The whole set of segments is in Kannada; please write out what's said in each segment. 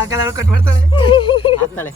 ಆಗಲ್ಲ ಕಟ್ ಮಾಡ್ತಾಳೆ ಆಗ್ತಾಳೆ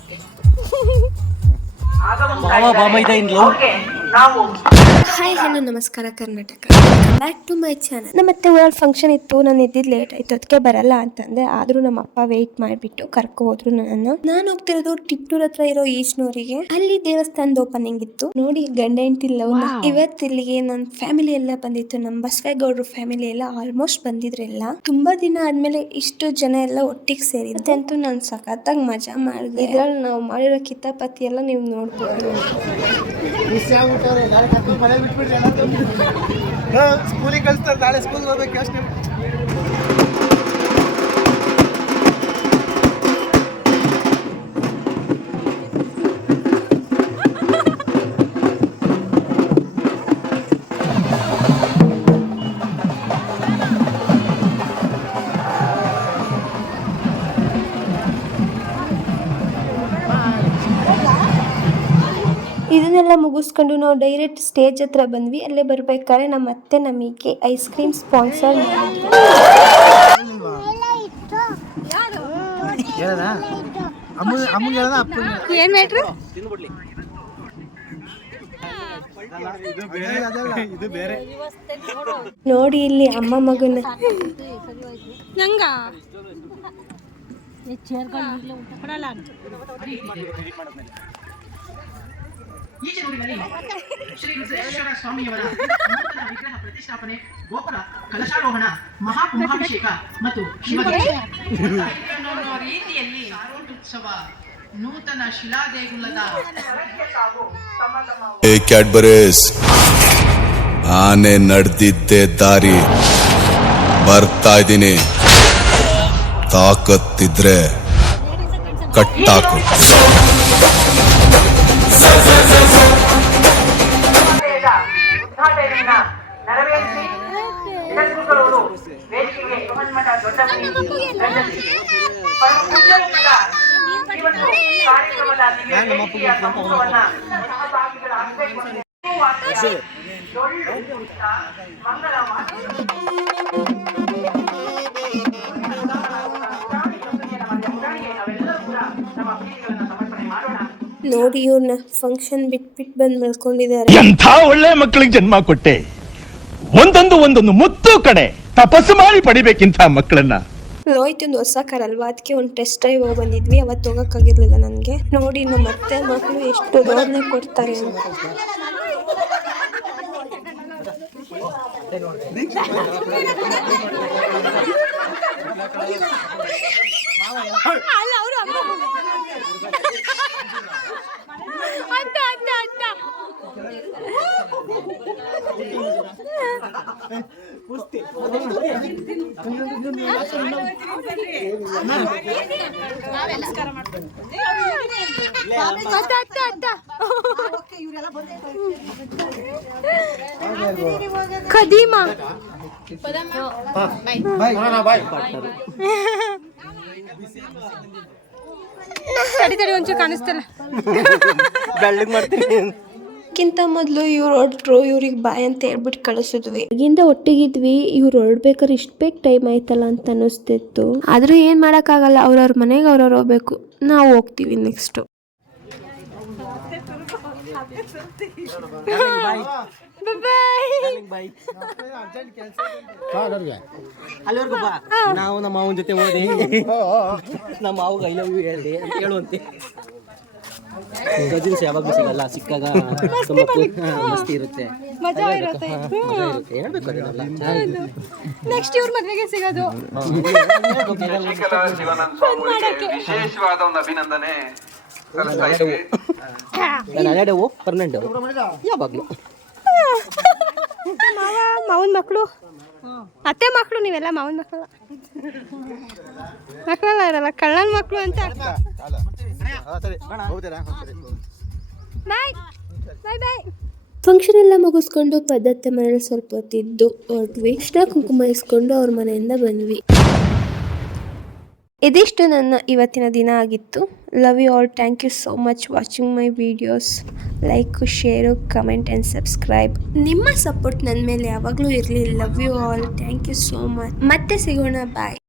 ಹಾಯ್ ಹಲೋ ನಮಸ್ಕಾರ Karnataka, welcome back to my channel. ನಮ್ಮತ್ತೆ ಊರಲ್ಲಿ ಫಂಕ್ಷನ್ ಇತ್ತು, ನಾನು ಇದ್ದಿದ್ದು ಲೇಟ್ ಆಯ್ತು, ಅದಕ್ಕೆ ಬರಲ್ಲ ಅಂತಂದೆ. ಆದ್ರೂ ನಮ್ಮ ಅಪ್ಪ ವೇಟ್ ಮಾಡಿಬಿಟ್ಟು ಕರ್ಕೊ ಹೋದ್ರು ನಾನು ಹೋಗ್ತಿರೋದು ಟಿಪ್ಟೂರ್ ಹತ್ರ ಇರೋ ಈಶ್ನೂರಿಗೆ. ಅಲ್ಲಿ ದೇವಸ್ಥಾನದ ಓಪನಿಂಗ್ ಇತ್ತು ನೋಡಿ. ಗಂಡ ಹೆಂಡತಿ ಲವ್ ಇವತ್ತು ಇಲ್ಲಿಗೆ ನನ್ನ ಫ್ಯಾಮಿಲಿ ಎಲ್ಲ ಬಂದಿತ್ತು. ನಮ್ಮ ಬಸವೇಗೌಡರು ಫ್ಯಾಮಿಲಿ ಎಲ್ಲ ಆಲ್ಮೋಸ್ಟ್ ಬಂದಿದ್ರೆಲ್ಲ. ತುಂಬಾ ದಿನ ಆದ್ಮೇಲೆ ಇಷ್ಟು ಜನ ಎಲ್ಲ ಒಟ್ಟಿಗೆ ಸೇರಿದ್ದೆ ಅಂತೂ ನಾನು ಸಖತ್ತಾಗಿ ಮಜಾ ಮಾಡಿದೆ. ಇದ್ರಲ್ಲಿ ನಾವು ಮಾಡಿರೋ ಕಿತಾಪತಿ ಎಲ್ಲ ನೀವು ನೋಡ್ಬೋದು. ಸ್ಕೂಲಿಗೆ ಕಳಿಸ್ತಾರೆ, ನಾಳೆ ಸ್ಕೂಲ್ಗೆ ಹೋಗ್ಬೇಕು ಯೋಚನೆ. ಇದನ್ನೆಲ್ಲ ಮುಗಿಸ್ಕೊಂಡು ನಾವು ಡೈರೆಕ್ಟ್ ಸ್ಟೇಜ್ ಹತ್ರ ಬಂದ್ವಿ. ಅಲ್ಲೇ ಬರ್ಬೇಕಾದ್ರೆ ನಮ್ಮ ಅತ್ತೆ ನಮಗೆ ಐಸ್ ಕ್ರೀಮ್ ಸ್ಪಾನ್ಸರ್ ಮಾಡಿದ್ರು. ಏನ್ ಮ್ಯಾಟ್ರು? ನೋಡಿ ಇಲ್ಲಿ ಅಮ್ಮ ಮಗನ ನಂಗ ಈಚೆನೂರಿನಲ್ಲಿ ಶ್ರೀ ವಿಶ್ವೇಶ್ವರ ಸ್ವಾಮಿಯವರ ವಿಗ್ರಹ ಪ್ರತಿಷ್ಠಾಪನೆ, ಗೋಪುರ ಕಲಶಾರೋಹಣ, ಮಹಾಕುಂಭಾಭಿಷೇಕ ಮತ್ತು ರೀತಿಯಲ್ಲಿ ಆರೋಗ್ಯೋತ್ಸವ, ನೂತನ ಶಿಲಾದೇಗುಲದ ಕ್ಯಾಡ್ಬರೀಸ್ ಆನೆ ನಡೆದಿದ್ದೆ ದಾರಿ ಬರ್ತಾ ಇದ್ದೀನಿ. ತಾಕತ್ತಿದ್ರೆ ಕಟ್ಟಾಕು. ಉದ್ಘಾಟನೆಯನ್ನ ನೆರವೇರಿಸಿ ಜಗದ್ಗುರುಗಳವರು ವೇದಿಕೆಗೆ ಬೃಹನ್ಮಠ ದೊಡ್ಡಮನಿ ರಂಜಿಸಿ ಪರಮಪೂಜ್ಯರು ಕೂಡ ಇವತ್ತು ಕಾರ್ಯಕ್ರಮದ ವೇದಿಕೆಯ ಸಂಪೂರ್ಣವನ್ನ ಸಹಭಾಗಿಗಳಾಗಬೇಕು ಅಂತ ಡೊಳ್ಳು ಕುಣಿತ, ಮಂಗಲ ನಾವೆಲ್ಲರೂ ಕೂಡ ನಮ್ಮ ಪ್ರೀತಿಗಳನ್ನ ಸಮರ್ಪಣೆ ಮಾಡೋಣ. ನೋಡಿ ಇವ್ರನ್ನ ಫಂಕ್ಷನ್ ಬಿಟ್ಬಿಟ್ಟು ಬಂದ್ ಮಲ್ಕೊಂಡಿದ್ದಾರೆ. ಎಂಥ ಒಳ್ಳೆ ಮಕ್ಕಳಿಗೆ ಜನ್ಮ ಕೊಟ್ಟೆ. ಒಂದೊಂದು ಮುತ್ತು ಕಡೆ ತಪಸ್ಸು ಮಾಡಿ ಪಡಿಬೇಕಿಂತ ಮಕ್ಕಳನ್ನ. ಲೋಯ್ತು ಒಂದು ಹೊಸ ಕಾರ್ ಅಲ್ವಾ, ಅದಕ್ಕೆ ಒಂದು ಟೆಸ್ಟ್ ಡ್ರೈವ್ ಹೋಗಿ ಬಂದಿದ್ವಿ. ಅವತ್ತು ಹೋಗಕ್ಕಾಗಿರ್ಲಿಲ್ಲ ನನಗೆ. ನೋಡಿ ನಮ್ಮ ಅತ್ತೆ ಮಕ್ಕಳು ಎಷ್ಟು ರೋಡ್ನ ಕೊಡ್ತಾರೆ ಅಂತ. ಅಲ್ಲ ಅವರು ಅಮ್ಮ ಅತ್ತ ಅತ್ತ ಅತ್ತ ಖದೀಮಾ ತಡಿ ಒಂಚೂರು ಕಾಣಿಸ್ತಲ್ಲ. ಬೆಳ್ಳಗ್ ಮಾಡ್ತೀನಿ. ಕಿಂತ ಮೊದಲು ಇವ್ರು ಹೊರಟ್ರು, ಇವ್ರಿಗೆ ಬಾಯ್ ಅಂತ ಹೇಳ್ಬಿಟ್ಟು ಕಳಿಸಿದ್ವಿ. ಈಗಿಂದ ಒಟ್ಟಿಗಿದ್ವಿ. ಇವ್ರು ಹೊರಡ್ಬೇಕಾದ್ರೆ ಇಷ್ಟು ಬೇಗ ಟೈಮ್ ಆಯ್ತಲ್ಲ ಅಂತ ಅನ್ನಿಸ್ತಿತ್ತು. ಆದ್ರೂ ಏನ್ ಮಾಡಕ್ಕಾಗಲ್ಲ, ಅವ್ರವ್ರ ಮನೆಗೆ ಅವ್ರವ್ರು ಹೋಗ್ಬೇಕು. ನಾವು ಹೋಗ್ತೀವಿ ನೆಕ್ಸ್ಟ್. ಅಲ್ಲಿವರೆಗೂ ಬಾ, ನಾವು ನಮ್ಮ ಮಾವನ ಜೊತೆ ಓದಿ ನಮ್ಮ ಮಾವಿಗೆ ಐ ಲವ್ ಯು ಹೇಳಿ ಹೇಳುವಂತೆ. ಕಜಿನ್ಸ್ ಯಾವಾಗಲೂ ಸಿಗಲ್ಲ, ಸಿಕ್ಕಾಗ ತುಂಬ ಮಸ್ತಿ ಇರುತ್ತೆ, ಮಜಾ ಇರುತ್ತೆ. ಹೇಳ್ಬೇಕು ಅದನ್ನೆಲ್ಲ. ನೆಕ್ಸ್ಟ್ ಇವ್ರ ಮದ್ವೆಗೆ ಸಿಗೋದು. ವಿಶೇಷವಾದ ಒಂದು ಅಭಿನಂದನೆ. ಅಲ್ಲೆಡೆವು ಪರ್ಮನೆಂಟ್ ಯಾವಾಗಲೂ. ಮಾವನ್ ಮಕ್ಕಳು, ಅತ್ತೆ ಮಕ್ಕಳು, ನೀವೆಲ್ಲ ಮಾವನ್ ಮಕ್ಕಳು ಮಕ್ಕಳೆಲ್ಲ ಇರಲ್ಲ, ಕಳ್ಳನ್ ಮಕ್ಕಳು ಅಂತ. ಬಾಯ್ ಬಾಯ್ ಬಾಯ್. ಫಂಕ್ಷನ್ ಎಲ್ಲ ಮುಗಿಸ್ಕೊಂಡು ಪದ್ಧತಿ ಮನೇಲಿ ಸ್ವಲ್ಪ ಹೊತ್ತಿದ್ದು ಹೊರಟ್ವಿ. ಇಷ್ಟ ಕುಂಕುಮ ಇಸ್ಕೊಂಡು ಅವ್ರ ಮನೆಯಿಂದ ಬಂದ್ವಿ. ಇದಿಷ್ಟು ನನ್ನ ಇವತ್ತಿನ ದಿನ ಆಗಿತ್ತು. Love you all. Thank you so much watching my videos. Like, share, comment and subscribe. ನಿಮ್ಮ ಸಪೋರ್ಟ್ ನನ್ನ ಮೇಲೆ ಯಾವಾಗಲೂ ಇರಲಿ. Love you all. Thank you so much. ಮತ್ತೆ ಸಿಗೋಣ. ಬಾಯ್.